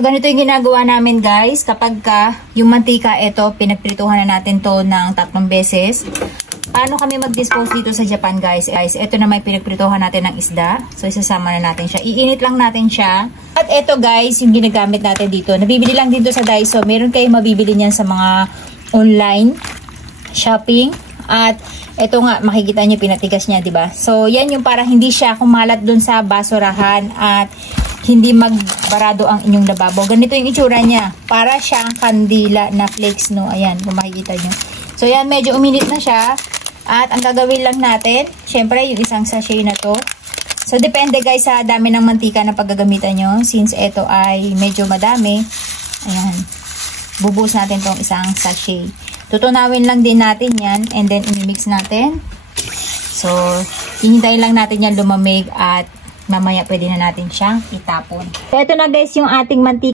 Ganito yung ginagawa namin guys, kapag yung mantika, ito, pinagprituhan na natin to ng 3 beses. Paano kami mag-dispose dito sa Japan guys? Ito na may pinagprituhan natin ng isda. So, isasama na natin siya. Iinit lang natin siya. At ito guys, yung ginagamit natin dito. Nabibili lang dito sa Daiso. Meron kayong mabibili niyan sa mga online shopping. At ito nga, makikita nyo, pinatigas niya, diba? So, yan yung para hindi siya kumalat dun sa basurahan at hindi magbarado ang inyong lababo. Ganito yung itsura niya. Para siyang kandila na flakes, no? Ayan, kung makikita nyo. So, yan, medyo uminit na siya. At ang gagawin lang natin, syempre, yung isang sachet na to. So, depende guys sa dami ng mantika na paggagamitan nyo. Since ito ay medyo madami, ayan, bubuhos natin tong isang sachet. Tutunawin lang din natin yan and then imimix natin. So, hihintayin lang natin yan lumamig at mamaya pwede na natin siyang itapon. So, ito na guys yung ating mantika.